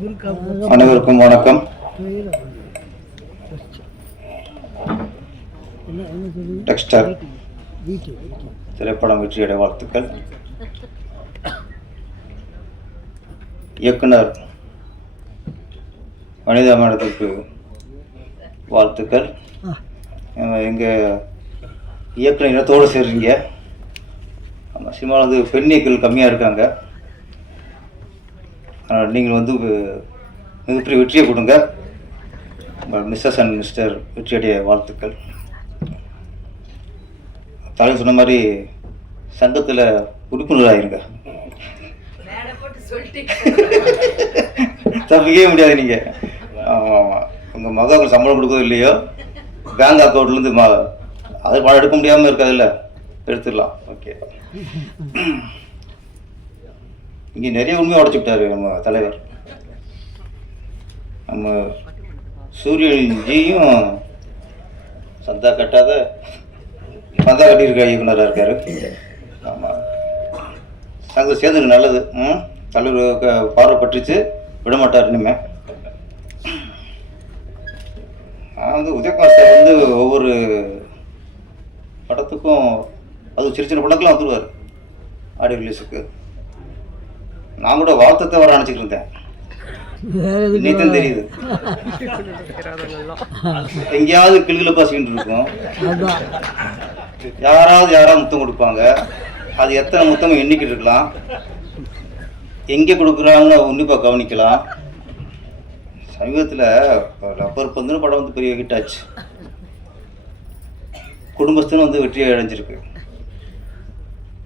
அனைவருக்கும் வணக்கம். டெக்ஸ்டர் திரைப்படம் வெற்றியடை வாழ்த்துக்கள். இயக்குனர் வனிதா மேடத்துக்கு வாழ்த்துக்கள். எங்கள் இயக்குனர் இனத்தோடு சேர்றீங்க. நம்ம சினிமாவில் வந்து பெண் இயக்குகள் கம்மியாக இருக்காங்க. நீங்கள் வந்து மிகப்பெரிய வெற்றியை கொடுங்க. மிஸ்ஸஸ் அண்ட் மிஸ்டர் வெற்றியடைய வாழ்த்துக்கள். தலைவர் சொன்ன மாதிரி சங்கத்தில் உறுப்பினராயிருங்க. தப்பிக்கவே முடியாது நீங்கள் உங்கள் மகளுக்கு சம்பளம் கொடுக்கறதோ இல்லையோ பேங்க் அக்கௌண்ட்லேருந்து மா அது பணம் எடுக்க முடியாமல் இருக்காதுல்ல? எடுத்துடலாம். ஓகே இங்கே நிறைய உண்மையை உடச்சி விட்டார் நம்ம தலைவர். நம்ம சூரியன்ஜியும் சந்தா கட்டாத சந்தா கட்டியிருக்க இயக்குனராக இருக்காரு. ஆமாம் சங்கம் சேர்ந்துக்கு நல்லது. ம்? தலைவர் பார்வை பட்டுச்சு விட மாட்டார் இனிமே. நான் வந்து உதயகுமார் சார் வந்து ஒவ்வொரு படத்துக்கும் அது சின்ன சின்ன படத்துக்குலாம் வந்துடுவார் ஆடியோ ரிலீஸுக்கு. நான் கூட வாழ்த்தத்தை வர நினச்சிட்டு இருந்தேன் இன்னைக்கு தெரியுது. எங்கேயாவது கிளுகில பாசிக்கிட்டு இருக்கும். யாராவது யாராவது முத்தம் கொடுப்பாங்க. அது எத்தனை முத்தம் எண்ணிக்கிட்டு இருக்கலாம். எங்கே கொடுக்குறாங்கன்னு உன்னிப்பாக கவனிக்கலாம். சமீபத்தில் ரப்பர் பந்துன்னு படம் வந்து பெரிய ஹிட் ஆச்சு. குடும்பஸ்தனும் வந்து வெற்றி அடைஞ்சிருக்கு.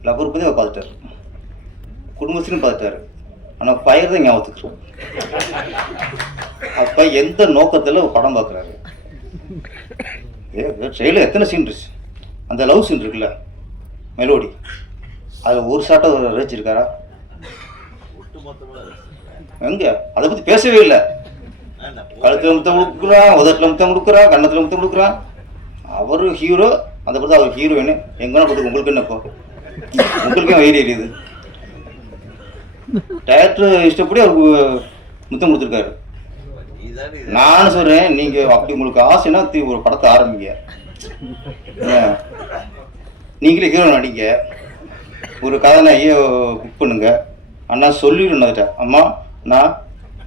லப்பர் பந்தி பார்த்துட்டாரு. குடும்பத்திலும் பார்த்துட்டாரு ஆனால் ஃபயர் தான் ஞாபகத்துக்கு அப்போ எந்த நோக்கத்தில் படம் பார்க்குறாரு? ஏ ட்ரெயிலில் எத்தனை சீன் இருந்துச்சு அந்த லவ் சீன் இருக்குல்ல மெலோடி அதில் ஒரு ஷாட்டை ரசிச்சிருக்காரா? எங்க? அதை பற்றி பேசவே இல்லை. கழுத்தில் முத்தம் கொடுக்குறான் உதட்டில் முத்தம் கொடுக்குறான் கண்ணத்தில் முத்தம் கொடுக்குறான். அவர் ஹீரோ அந்த படத்தில் அவர் ஹீரோயின் எங்கன்னா பார்த்து உங்களுக்கு என்ன இப்போ? உங்களுக்கு வயிறு எரியுது. டேரக்டர் இஷ்டப்படி அவருக்கு முத்தம் கொடுத்துருக்காரு. நானும் சொல்கிறேன் நீங்கள் அப்படி உங்களுக்கு ஆசைன்னா ஒரு படத்தை ஆரம்பிங்க. நீங்களே ஹீரோ நடிங்க. ஒரு கதாநாயகியை புக் பண்ணுங்க. அண்ணா சொல்லிடணும் அதுட்ட அம்மா நான்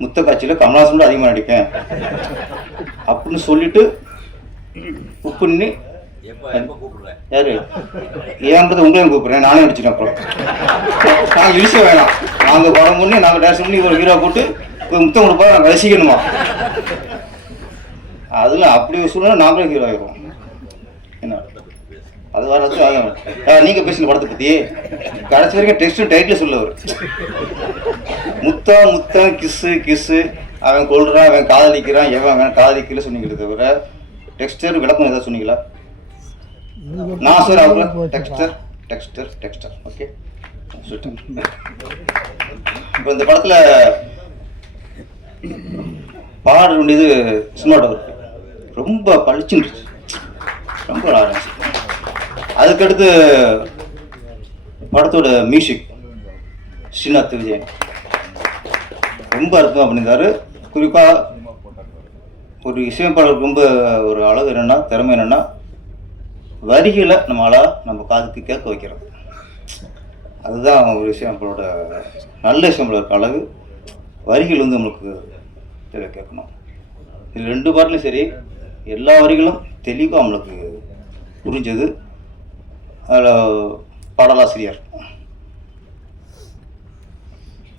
முத்த காட்சியில் கமலாசனோட அதிகமாக நடிப்பேன். அப்படின்னு சொல்லிட்டு புக் பண்ணி யாரு? ஏன்றது உங்களையும் கூப்பிடுறேன் நானே நடிச்சிட்டேன் அப்புறம். நாங்கள் இழிச்ச வேணாம். நாங்கள் படம் பண்ணி நாங்கள் டேரக்ட் பண்ணி ஒரு ஹீரோ போட்டு முத்தம் கொடுப்பா நாங்கள் ரசிக்கணுமா? அதில் அப்படி ஒரு சூழ்நிலை நாங்களே ஹீரோ ஆகிடுவோம் என்ன? அது வர்றது அது நீங்கள் பேசுங்க படத்தை பற்றி கடைசி வரைக்கும் டெக்ஸ்ட் டைட்டில் சொல்ல அவர் முத்தம் முத்தம் கிஸ்ஸு கிஸ்ஸு அவன் கொள்றான் அவன் காதலிக்கிறான் எவன் அவன் காதலிக்கல சொன்னீங்களே தவிர டெக்ஸ்டர் விளக்கம் ஏதாவது சொன்னீங்களா? நான் sir Dexter Dexter Dexter okay இப்போ இந்த படத்தில் பாட வேண்டியது சினிமாட்டோகிராஃபி ரொம்ப பளிச்சுருச்சு ரொம்ப நல்லா இருந்துச்சு. அதுக்கடுத்து படத்தோட மியூசிக் ஸ்ரீநாத் விஜயன். ரொம்ப அற்புதம் பண்ணியிருந்தாரு. குறிப்பாக ஒரு இசையமைப்பாளருக்கு ரொம்ப ஒரு அழகு என்னென்னா திறமை என்னென்னா வரிகளை நம்மளால் நம்ம காதுக்கு கேட்க வைக்கிறது அதுதான் ஒரு விஷயம் நம்மளோட நல்ல இசையமைப்பாளருக்கு அழகு. வரிகள் வந்து நம்மளுக்கு தெளிவாக கேட்கணும். இது ரெண்டு பாட்டிலும் சரி எல்லா வரிகளும் தெளிவாக நம்மளுக்கு புரிஞ்சது. அதில் பாடலாசிரியர்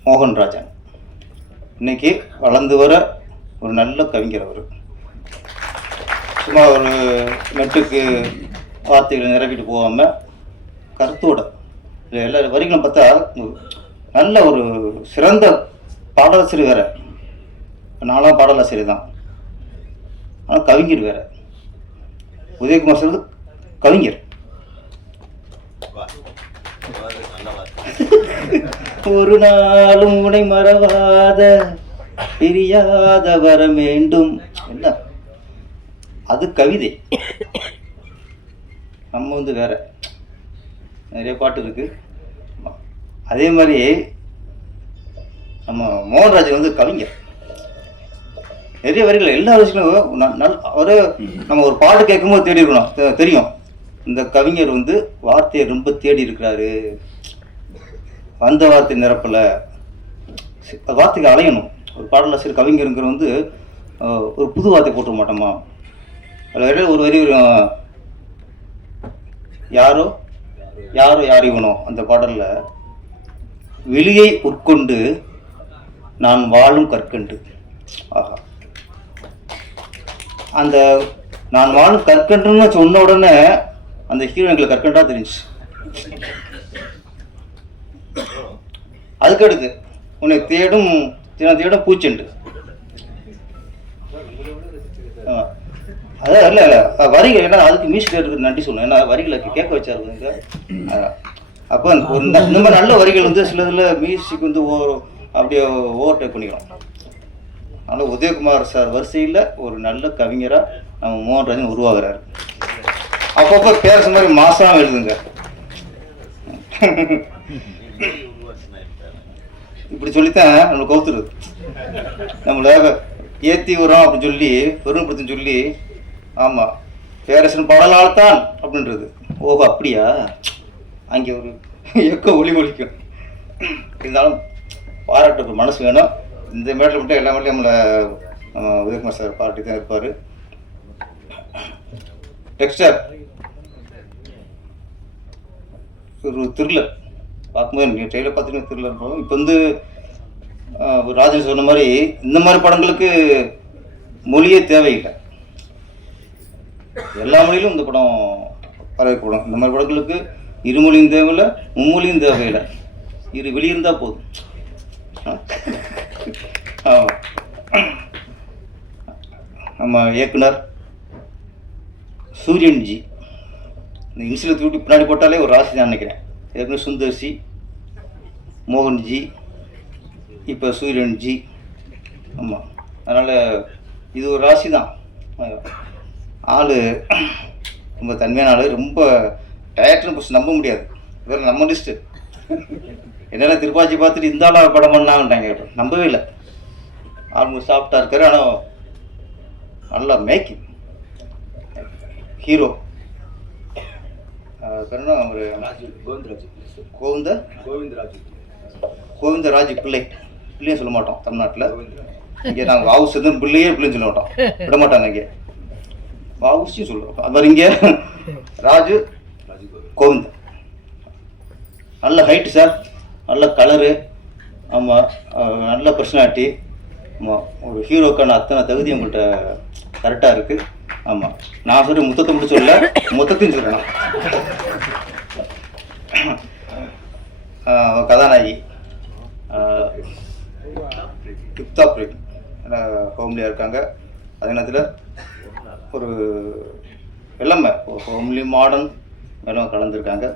மோகன்ராஜன் இன்னைக்கு வளர்ந்து வர ஒரு நல்ல கவிஞர் அவர். சும்மா ஒரு நெட்டுக்கு வார்த்தைகளை நிரப்பிட்டு போகாமல் கருத்தோட. எல்லா வரிகளும் பார்த்தா நல்ல ஒரு சிறந்த பாடலாசிரியர் வேற. நாலாம் பாடலாசிரியர் தான். ஆனால் கவிஞர் வேற. உதயகுமார் சொல்றது கவிஞர். ஒரு நாளும் உனை மறவாத பிரியாத வர வேண்டும். என்ன? அது கவிதை. நம்ம வந்து வேற. நிறைய பாட்டு இருக்கு. அதே மாதிரி நம்ம மோகன்ராஜ் வந்து கவிஞர். நிறைய வரிகள் எல்லா விஷயங்களும் ந- ஒரு நம்ம ஒரு பாட்டு கேட்கும்போது தேடி இருக்கணும். தெரியும். இந்த கவிஞர் வந்து வார்த்தையை ரொம்ப தேடி இருக்கிறாரு. வந்த வார்த்தை நிரப்பல. வார்த்தைக்கு அலையணும். ஒரு பாடலாசிரியர் கவிஞருங்கிற வந்து ஒரு புது வார்த்தை போட்டுற மாட்டோமா? அதில் ஒரு வரி யாரோ? யாரோ யார் இவனோ? அந்த பாடலில் வெளியை உட்கொண்டு நான் வாழும் கற்கண்டு. ஆஹா. அந்த நான் வாழும் கற்கண்டுன்னு சொன்ன உடனே அந்த ஹீரோ எங்களுக்கு கற்கண்டா தெரிஞ்சு அதுக்கடுத்து உன்னை தேடும் தினம் தேடும் பூச்செண்டு. அதான் இல்லை இல்லை. வரிகள் ஏன்னா அதுக்கு மியூசிக் இருக்கு நன்றி சொல்லணும். ஏன்னா வரிகளை கேட்க வச்சாரு அப்போ ஒரு இந்த மாதிரி நல்ல வரிகள் வந்து சில இதில் மியூசிக் வந்து ஓ அப்படியே ஓவர் டேக் பண்ணிக்கிறோம் அதனால் உதயகுமார் சார் வரிசையில் ஒரு நல்ல கவிஞராக நம்ம மோகன்ராஜன் உருவாகிறாரு. அப்பப்போ பேசுற மாதிரி மாசம் எழுதுங்க. இப்படி சொல்லித்தான் நம்மளை கவுத்துருது நம்மள ஏற்றி விடுறோம் அப்படின்னு சொல்லி பெருமைப்படுத்துன்னு சொல்லி ஆமாம் பேரரசன் பாடலால் தான் அப்படின்றது. ஓஹோ அப்படியா? அங்கே ஒரு எக்கோ ஒளி ஒலிக்கும். இருந்தாலும் பாராட்ட மனசு வேணும். இந்த மேட்டில் மட்டும் எல்லா மேட்லையும் நம்மளை நம்ம உதயகுமார் சார் பாராட்டி தான் இருப்பார். டெக்ஸ்டர். ஒரு திருளர் பார்க்கும்போது நீங்கள் ட்ரெயிலர் பார்த்துட்டு திருளர் போகும். இப்போ வந்து ஒரு ராஜன் சொன்ன மாதிரி இந்த மாதிரி படங்களுக்கு மொழியே தேவையில்லை. எல்லா மொழியிலும் இந்த படம் பரவக்கூடும். இந்த மாதிரி படங்களுக்கு இருமொழியும் தேவையில்லை மும்மொழியும் தேவையில்லை. இரு வெளியிருந்தால் போதும். ஆமாம் நம்ம இயக்குனர் சூரியன்ஜி. இந்த இன்சில் தூட்டி பின்னாடி போட்டாலே ஒரு ராசி தான் நினைக்கிறேன். ஏற்கனவே சுந்தர்சி மோகன்ஜி இப்போ சூரியன்ஜி. ஆமாம் அதனால் இது ஒரு ராசி தான். ஆள் ரொம்ப தன்மையான ஆள் ரொம்ப டயர்ட்னு ஃபஸ்ட் நம்ப முடியாது. வேறு நம்ம லிஸ்ட்டு என்னென்ன திருப்பாச்சி பார்த்துட்டு இந்த ஆளா படம் பண்ணாங்கட்டாங்க நம்பவே இல்லை. ஆல்மோஸ்ட் சாஃப்டாக இருக்காரு ஆனால் நல்லா மேக்கிங் ஹீரோ பேர் ஒரு கோவிந்த? கோவிந்தராஜ். பிள்ளை. பிள்ளையே சொல்ல மாட்டோம் தமிழ்நாட்டில். இங்கே நாங்கள் வாவு செந்தன் பிள்ளையே பிள்ளைன்னு சொல்ல மாட்டோம். விட மாட்டாங்க இங்கே. வாகுஷி சொல்லுவோம் அவர் இங்கே ராஜு கோவிந்த். நல்ல ஹைட்டு சார் நல்ல கலரு ஆமாம் நல்ல பர்சனாலிட்டி ஆமாம் ஒரு ஹீரோக்கான அத்தனை தகுதி உங்கள்கிட்ட கரெக்டாக இருக்குது ஆமாம் நான் சொல்ற முத்தத்தை மட்டும் சொல்ல மொத்தத்தையும் சொல்கிறேன் கதாநாயகி. கிப்தா யுக்தா ஹோம்லியாக இருக்காங்க. அதே நேரத்தில் ஒரு எல்லாமே ஹோம்லி மாடர்ன் எல்லாம் கலந்துருக்காங்க.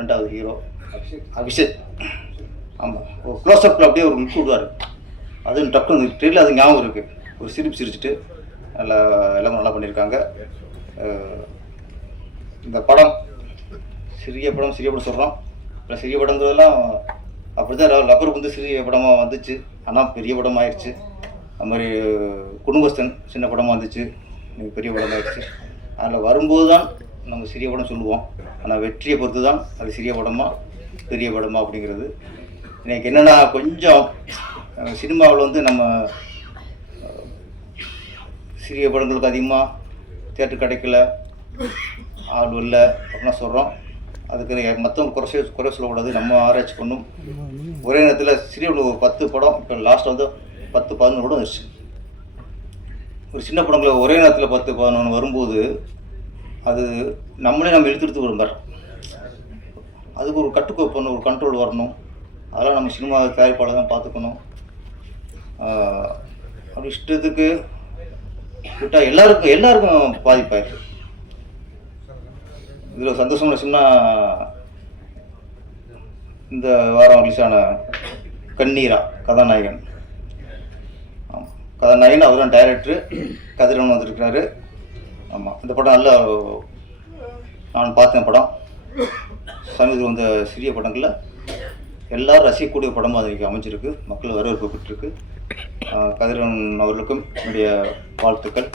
ரெண்டாவது ஹீரோ அபிஷேக். ஆமாம் ஒரு க்ளோஸ்அப்பில் அப்படியே ஒரு முக்கு விடுவார். அது டக்குன்னு ட்ரெயிலில் அது ஞாபகம் இருக்குது ஒரு சிரிப்பு சிரிச்சிட்டு நல்லா எல்லாம் நல்லா பண்ணியிருக்காங்க இந்த படம் சிறிய படம் சிறிய படம் சொல்கிறோம் இல்லை சிறிய படங்கிறதெல்லாம் அப்படி தான் லப்பருக்கு வந்து சிறிய படமாக வந்துச்சு. ஆனால் பெரிய படம் ஆயிடுச்சு அது மாதிரி குடும்பஸ்தன் சின்ன படமாக வந்துச்சு. இன்னைக்கு பெரிய படம் ஆயிடுச்சு அதில் வரும்போது தான் நம்ம சிறிய படம் சொல்லுவோம். ஆனால் வெற்றியை பொறுத்து தான் அது சிறிய படமா பெரிய படமா அப்படிங்கிறது. இன்னைக்கு என்னென்னா கொஞ்சம் சினிமாவில் வந்து நம்ம சிறிய படங்களுக்கு அதிகமாக தேட்டர் கிடைக்கல ஆள் இல்லை அப்படிலாம் சொல்கிறோம் அதுக்கு மற்றவங்க குறை சொல்ல- குறை சொல்லக்கூடாது. நம்ம ஆராய்ச்சி பண்ணும். ஒரே நேரத்தில் சிறிய ஒரு பத்து படம் இப்போ லாஸ்ட்டில் வந்து பத்து பதினொன்று படம் வந்துருச்சு. ஒரு சின்ன படங்களை ஒரே நேரத்தில் பத்து பதினொன்று வரும்போது அது நம்மளே நம்ம இழுத்துடுத்து விரும்புகிறோம் அதுக்கு ஒரு கட்டுக்கோப்பு ஒரு கண்ட்ரோல் வரணும். அதெல்லாம் நம்ம சினிமா தயாரிப்பாளர் தான் பார்த்துக்கணும் அப்படி இஷ்டத்துக்கு விட்டால் எல்லாருக்கும் எல்லாருக்கும் பாதிப்பாயிருக்கு இதில் சந்தோஷமான விஷயம்னா இந்த வாரம் ரிலீஸ் ஆன கண்ணீரா கதாநாயகன். கதாநாயகன் அவர் தான் டைரக்டரு கதிரவன் வந்திருக்கிறாரு ஆமாம் இந்த படம் நல்ல நான் பார்த்தேன் படம். சமீபத்தில் வந்த சிறிய படங்களில். எல்லாரும் ரசிக்கக்கூடிய படமாக அது அமைஞ்சிருக்கு. மக்கள் வரவேற்பு பெற்றிருக்கு. கதிரவன் அவர்களுக்கும் என்னுடைய வாழ்த்துக்கள்.